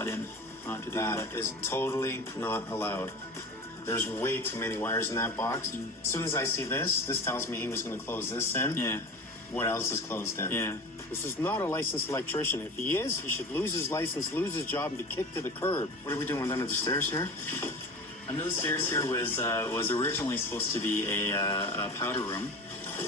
brought in to do That electrical. is totally not allowed. There's way too many wires in that box. As soon as I see this tells me he was going to close this in. Yeah. What else is closed in? Yeah. This is not a licensed electrician. If he is, he should lose his license, lose his job, and be kicked to the curb. What are we doing under the stairs here? Under the stairs here was originally supposed to be a powder room.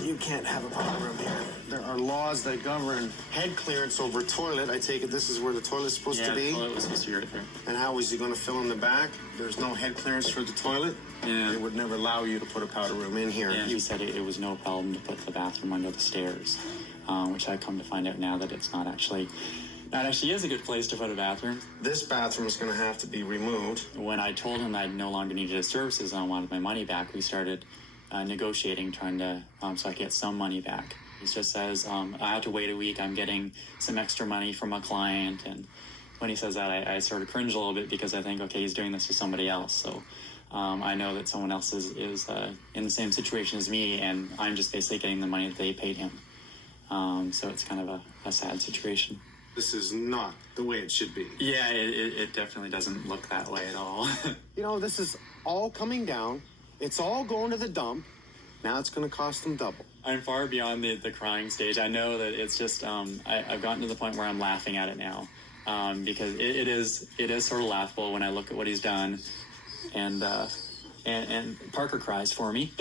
You can't have a powder room here. There are laws that govern head clearance over toilet. I take it this is where the toilet's supposed to be? Yeah, the toilet was supposed to be right there. And how is he going to fill in the back? There's no head clearance for the toilet? Yeah. They would never allow you to put a powder room in here. Yeah. He said it was no problem to put the bathroom under the stairs, which I come to find out now that it's not actually. That actually is a good place to put a bathroom. This bathroom is going to have to be removed. When I told him I no longer needed his services and I wanted my money back, we started negotiating, trying to so I get some money back. He just says, I have to wait a week. I'm getting some extra money from a client. And when he says that, I sort of cringe a little bit because I think, okay, he's doing this to somebody else. So I know that someone else is in the same situation as me, and I'm just basically getting the money that they paid him. So it's kind of a sad situation. This is not the way it should be. Yeah, it definitely doesn't look that way at all. You know, this is all coming down. It's all going to the dump. Now it's going to cost them double. I'm far beyond the crying stage. I know that it's just I've gotten to the point where I'm laughing at it now because it is sort of laughable when I look at what he's done, and Parker cries for me.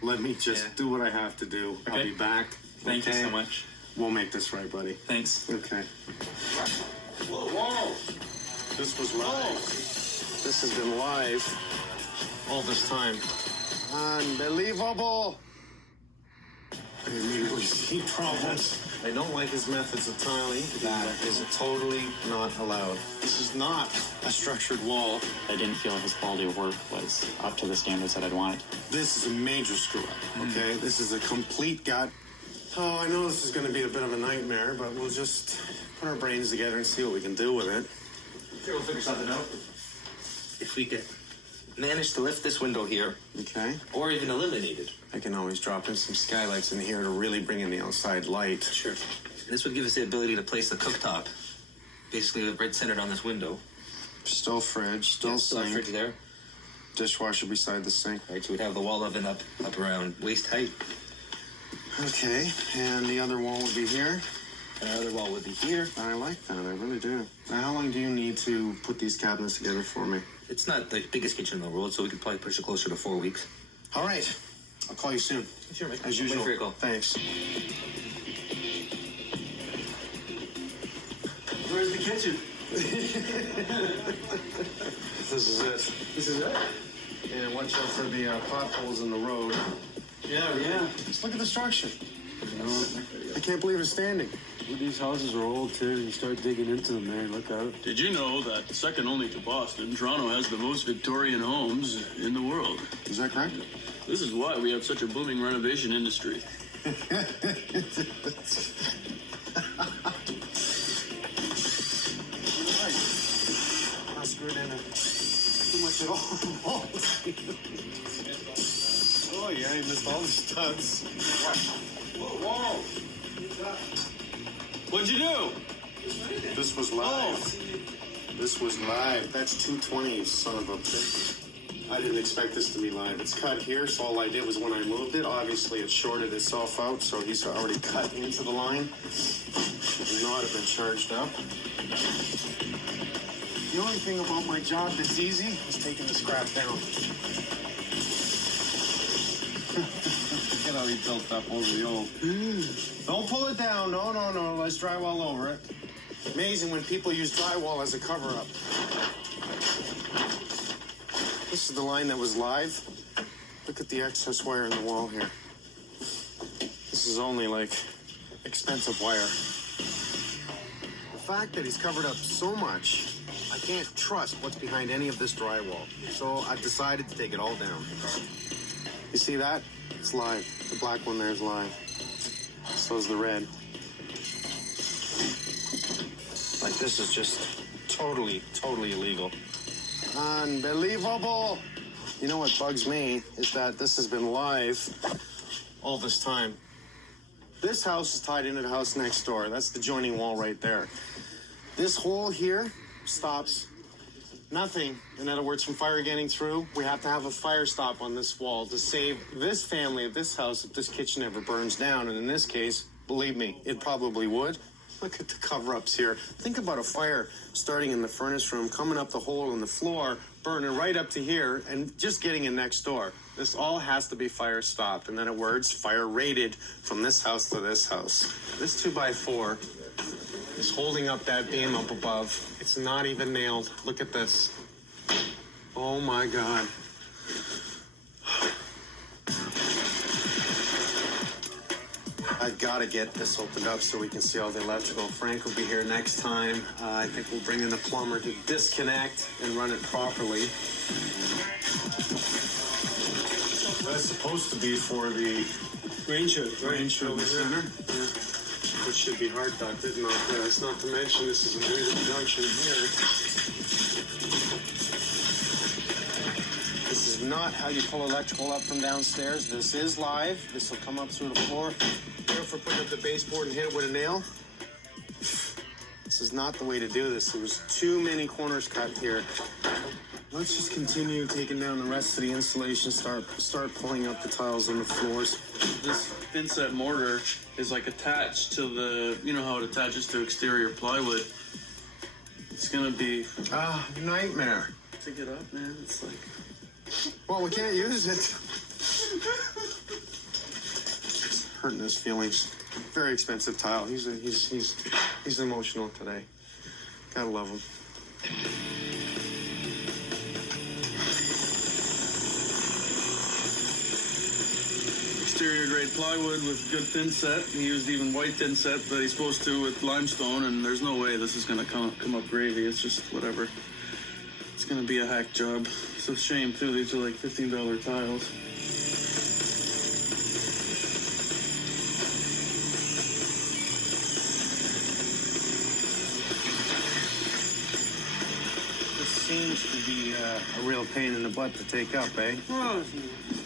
Let me just do what I have to do. Okay. I'll be back. Thank you so much. We'll make this right, buddy. Thanks. Okay. Whoa! This was live. This has been live all this time. Unbelievable! I immediately see problems. I don't like his methods of tiling. That is totally not allowed. This is not a structured wall. I didn't feel his quality of work was up to the standards that I'd wanted. This is a major screw up, okay? This is a complete gut. Oh, I know this is going to be a bit of a nightmare, but we'll just put our brains together and see what we can do with it. Sure, we'll figure something out. If we could manage to lift this window here, Okay? or even eliminate it. I can always drop in some skylights in here to really bring in the outside light. Sure. This would give us the ability to place the cooktop, basically right centered on this window. Still fridge, still Still sink, fridge there. dishwasher beside the sink. Right, so we'd have the wall oven up around waist height. Okay, and the other wall would be here. And our other wall would be here. I like that, I really do. Now, how long do you need to put these cabinets together for me? It's not the biggest kitchen in the world, so we could probably push it closer to 4 weeks. All right, I'll call you soon. Sure, mate. As Wait usual. for your call. Thanks. Where's the kitchen? This is it. This is it? And watch out for the potholes in the road. Yeah. Just look at the structure. I can't believe it's standing. These houses are old, too. You start digging into them, man. Look out. Did you know that, second only to Boston, Toronto has the most Victorian homes in the world? Is that correct? This is why we have such a booming renovation industry. Not screwed in too much at all. Oh, yeah, he missed all the studs. Whoa! What'd you do? This was live. This was live. That's 220, you son of a bitch. I didn't expect this to be live. It's cut here, so all I did was when I moved it, obviously it shorted itself out, so he's already cut into the line. Should not have been charged up. The only thing about my job that's easy is taking this crap down. Look at how he built up over the old. Don't pull it down. No. Let's drywall over it. Amazing when people use drywall as a cover-up. This is the line that was live. Look at the excess wire in the wall here. This is only like expensive wire. The fact that he's covered up so much, I can't trust what's behind any of this drywall. So I've decided to take it all down. You see that? It's live. The black one there is live. So is the red. Like, this is just totally illegal. Unbelievable! You know what bugs me is that this has been live all this time. This house is tied into the house next door. That's the joining wall right there. This hole here stops. Nothing, in other words, from fire getting through. We have to have a fire stop on this wall to save this family of this house if this kitchen ever burns down. And in this case, believe me, it probably would. Look at the cover-ups here. Think about a fire starting in the furnace room, coming up the hole in the floor, burning right up to here, and just getting in next door. This all has to be fire stopped. In other words, fire rated from this house to this house. This 2x4 is holding up that beam up above. It's not even nailed. Look at this. Oh my God. I've got to get this opened up so we can see all the electrical. Frank will be here next time. I think we'll bring in the plumber to disconnect and run it properly. That's supposed to be for the rain shed center. Yeah. Which should be hard ducted, not this. Not to mention this is a weird junction here. This is not how you pull electrical up from downstairs. This is live. This will come up through the floor. For putting up the baseboard and hit it with a nail. This is not the way to do this. There was too many corners cut here. Let's just continue taking down the rest of the insulation. Start pulling up the tiles on the floors. This thin-set mortar is like attached to the, you know how it attaches to exterior plywood. It's gonna be nightmare. to get up, man. It's like, Well, we can't use it. It's hurting his feelings. Very expensive tile. He's emotional today. Gotta love him. exterior grade plywood with good thin set. He used even white thin set that he's supposed to with limestone, and there's no way this is gonna come up gravy. It's just whatever. It's gonna be a hack job. It's a shame too. These are like $15 tiles. Seems to be a real pain in the butt to take up, eh? Well,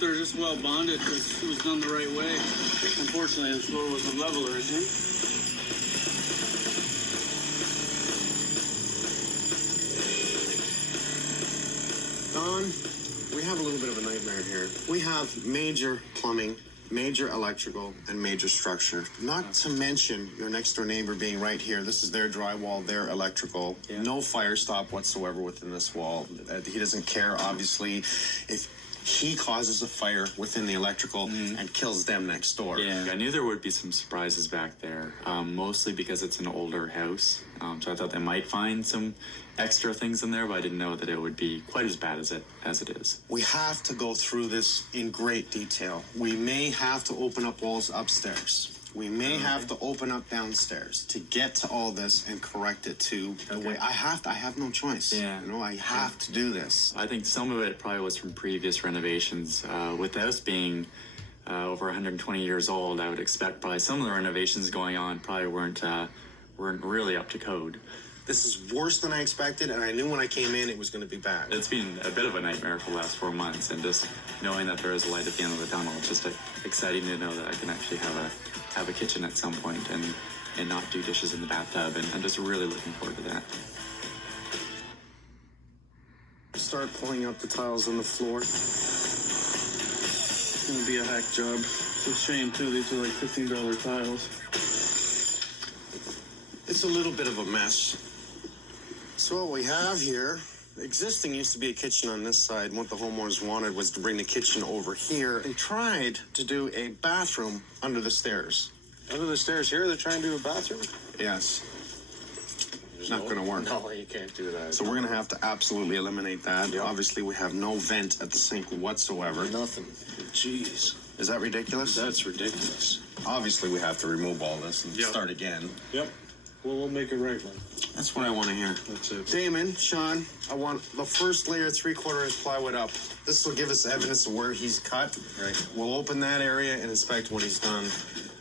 they're just well bonded because it was done the right way. Unfortunately, the floor wasn't level or anything. Don, we have a little bit of a nightmare here. We have major plumbing, major electrical, and major structure. Not to mention your next door neighbor being right here. This is their drywall, their electrical. Yeah. No fire stop whatsoever within this wall. He doesn't care, obviously, if he causes a fire within the electrical and kills them next door. Yeah, I knew there would be some surprises back there, mostly because it's an older house. So I thought they might find some extra things in there, but I didn't know that it would be quite as bad as it is. We have to go through this in great detail. We may have to open up walls upstairs. We may have to open up downstairs to get to all this and correct it to the way I have no choice. Yeah. You know, I have to do this. I think some of it probably was from previous renovations. With the house being over 120 years old, I would expect probably some of the renovations going on probably weren't really up to code. This is worse than I expected, and I knew when I came in it was going to be bad. It's been a bit of a nightmare for the last 4 months, and just knowing that there is a light at the end of the tunnel, it's just exciting to know that I can actually have a kitchen at some point and not do dishes in the bathtub, and I'm just really looking forward to that. Start pulling up the tiles on the floor. It's gonna be a hack job. It's a shame too. These are like $15 tiles. It's a little bit of a mess. So what we have here, existing used to be a kitchen on this side, and what the homeowners wanted was to bring the kitchen over here. They tried to do a bathroom under the stairs. Under the stairs here, they're trying to do a bathroom? Yes. It's not going to work. No, you can't do that. So we're going to have to absolutely eliminate that. Yep. Obviously, we have no vent at the sink whatsoever. Nothing. Jeez. Is that ridiculous? That's ridiculous. Obviously, we have to remove all this and Yep. start again. Yep. Well, we'll make it right, man. That's what I want to hear. That's it. Damon, Sean, I want the first layer 3/4 inch plywood up. This will give us evidence of where he's cut. Right. We'll open that area and inspect what he's done.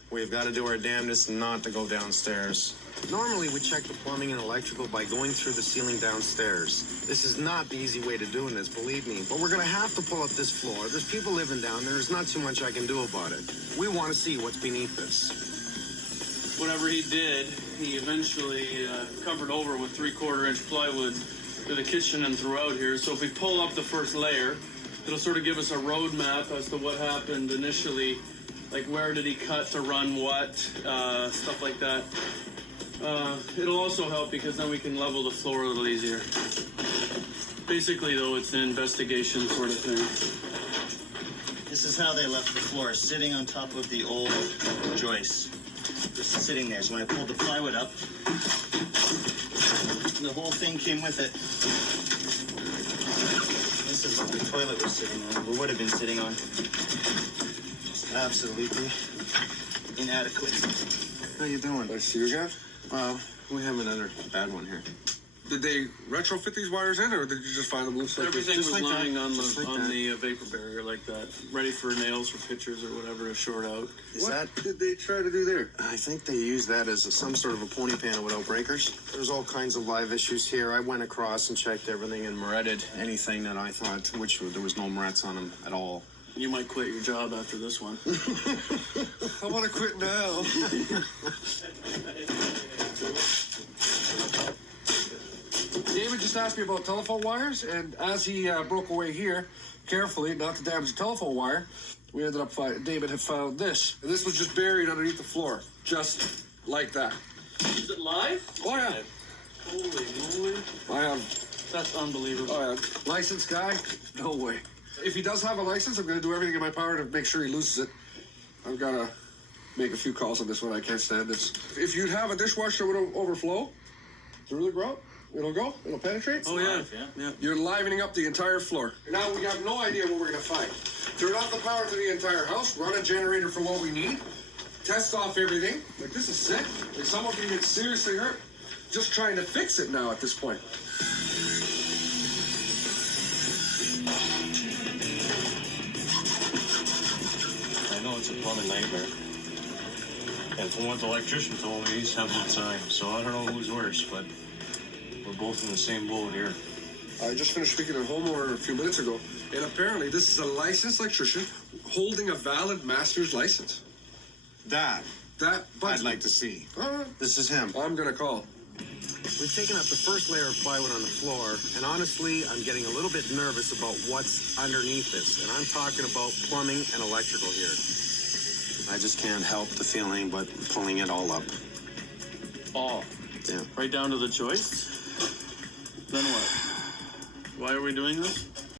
We've got to do our damnedest not to go downstairs. Normally, we check the plumbing and electrical by going through the ceiling downstairs. This is not the easy way to doing this, believe me. But we're going to have to pull up this floor. There's people living down there. There's not too much I can do about it. We want to see what's beneath this. whatever he did, he eventually covered over with 3/4 inch plywood to the kitchen and throughout here. So if we pull up the first layer, it'll sort of give us a roadmap as to what happened initially, like where did he cut to run what, stuff like that. It'll also help because then we can level the floor a little easier. Basically, though, it's an investigation sort of thing. This is how they left the floor, sitting on top of the old joist. Just sitting there. So when I pulled the plywood up, the whole thing came with it. This is what the toilet was sitting on, or would have been sitting on. Just absolutely inadequate. How you doing? Nice to see you again. Well, we have another bad one here. Did they retrofit these wires in, or did you just find them loose? Like Everything Just was like that. lying on Just like that. the vapor barrier like that, ready for nails for pictures or whatever to short out. Is What that? did they try to do there? I think they use that as some sort of a pony panel without breakers. There's all kinds of live issues here. I went across and checked everything and moretted anything that I thought, which there was no morets on them at all. You might quit your job after this one. I want to quit now. David just asked me about telephone wires, and as he broke away here, carefully, not to damage the telephone wire, we ended up David had found this. And this was just buried underneath the floor, just like that. Is it live? Oh, yeah. Holy moly. I have, That's unbelievable. oh, yeah. Licensed guy? No way. If he does have a license, I'm going to do everything in my power to make sure he loses it. I've got to make a few calls on this one. I can't stand this. If you'd have a dishwasher that would overflow through the grout, it'll go, it'll penetrate. Oh, yeah. Yeah. You're livening up the entire floor. Now we have no idea what we're going to find. Turn off the power to the entire house, run a generator for what we need, test off everything. Like, this is sick. Like, someone can get seriously hurt just trying to fix it now at this point. I know it's a plumbing nightmare. And from what the electrician told me, he's having a time. So I don't know who's worse, but we're both in the same boat here. I just finished speaking to a homeowner a few minutes ago, and apparently this is a licensed electrician holding a valid master's license. That That, but I'd like to see. All right, This is him. I'm gonna call. We've taken out the first layer of plywood on the floor, and honestly, I'm getting a little bit nervous about what's underneath this. And I'm talking about plumbing and electrical here. I just can't help the feeling, but pulling it all up. All. Yeah. Right down to the joist? Then what? Why are we doing this?